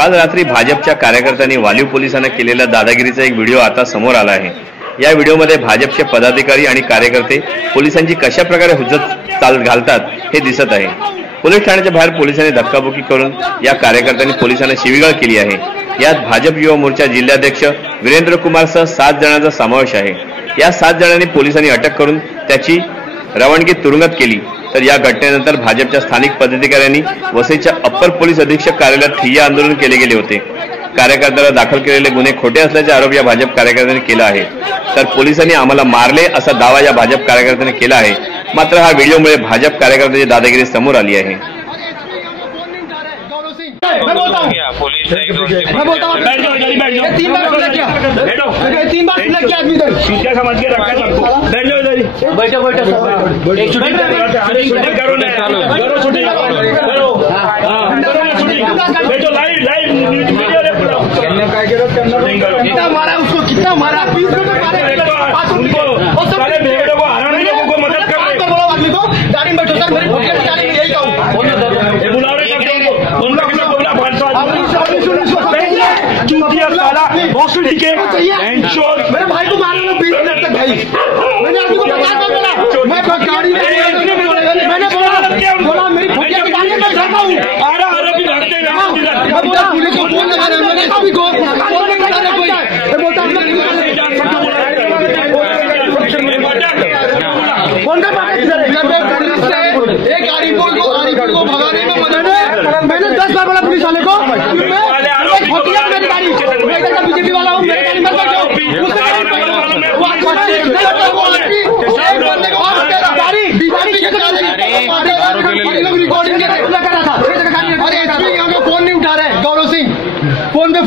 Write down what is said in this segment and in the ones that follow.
काल रात्री भाजपच्या कार्यकर्त्यांनी वालीव पोलिसांना केलेल्या दादागिरीचा एक व्हिडिओ आता समोर आला आहे. या व्हिडिओमध्ये भाजपचे पदाधिकारी आणि कार्यकर्ते पोलिसांची कशा प्रकारे हुज्जत चाल घालतात हे दिसत आहे. पोलीस ठाण्याच्या बाहेर पोलिसांनी धक्काबुकी करून या कार्यकर्त्यांनी पोलिसांना शिवीगाळ केली आहे. यात भाजप युवा मोर्चा जिल्हाध्यक्ष वीरेंद्र कुमारसह सात जणांचा समावेश आहे. या सात जणांनी पोलिसांनी अटक करून त्याची रवानगी तुरुंगात केली. तर या घटनेनंतर भाजपच्या स्थानिक पदाधिकाऱ्यांनी वसईच्या अप्पर पोलीस अधीक्षक कार्यालयात ठिय्या आंदोलन केले गेले होते. कार्यकर्त्याला दाखल केलेले गुन्हे खोटे असल्याचे आरोप या भाजप कार्यकर्त्यांनी केला आहे. तर पोलिसांनी आम्हाला मारले असा दावा या भाजप कार्यकर्त्यांनी केला आहे. मात्र हा व्हिडिओमुळे भाजप कार्यकर्त्याची दादागिरी समोर आली आहे. मैं बोलता हूँ। मैं बोलता हूँ बैठ जाओ इधर बैठ जाओ ये तीन बार सुलग किया। बैठो ये तीन बार सुलग किया आदमी इधर। क्या समझ के रखा है बैठ जाओ इधर बैठो बैठो एक शूटिंग करो। ना। करो शूटिंग करो। बैठो लाइव लाइव वीडियो रे पूरा। शूटिंग करो। कितना मारा उसको कितना मारा। बीस मिनट मारे। उनको सारे भेड़ों को हराने लोगों को मदद कर काम रहे कर बोला आदमी को गाड़ी में बैठो सर मेरी पॉकेट में गाड़ी में यही कहूँ ये बुला रहे हैं उनको उनका कितना बोला पाँच सौ अभी अभी सुनो इसको चूतिया साला बॉक्स टिके मेरे भाई को मारने में बीस मिनट तक भाई मैंने आदमी को पचास बार बोला मैं गाड़ी में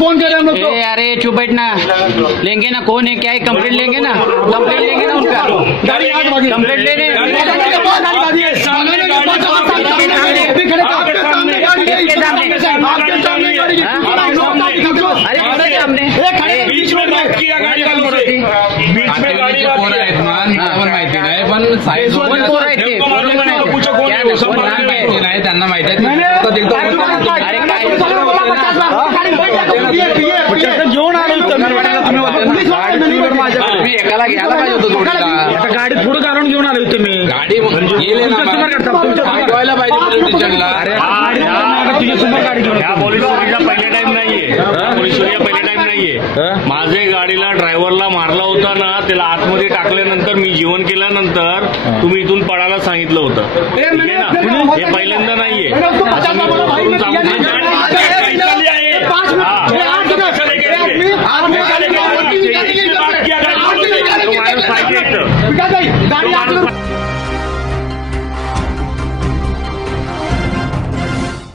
फ़ोन कर रहे हम लोग तो। अरे चुप बैठना। लेंगे ना कौन है? क्या है? कंप्लेंट लेंगे ना? कंप्लेंट लेंगे ना उनका। गाड़ी आठ बजे कंप्लेंट लेने अरे हाँ। हमने? बीच में किया गाड़ी बीच में गाड़ी कोण आहेत मान त्यावर माहिती नाही पण साईज पूर्ण माहिती नाही त्यांना माहिती आहे घेऊन आलो पुलिस वाले नाही मी एकाला घ्यायला पाहिजे होतं जोडीला गाडी पुढे काढून घेऊन आले तुम्ही गाडी गेले ना पाठवायला पाहिजे पोलीस स्टेशनला ह्या पोलीस चोरीचा पहिले टाइम नाहीये. पोलीस चोरीचा पहिले टाइम नाहीये. माझे गाडीला ड्रायव्हरला मारला होता ना त्याला आतमध्ये टाकल्यानंतर मी जीवन केल्यानंतर तुम्ही इथून पळायला सांगितलं होतं. हे पहिल्यांदा नाहीये. 哎，哪里哪里？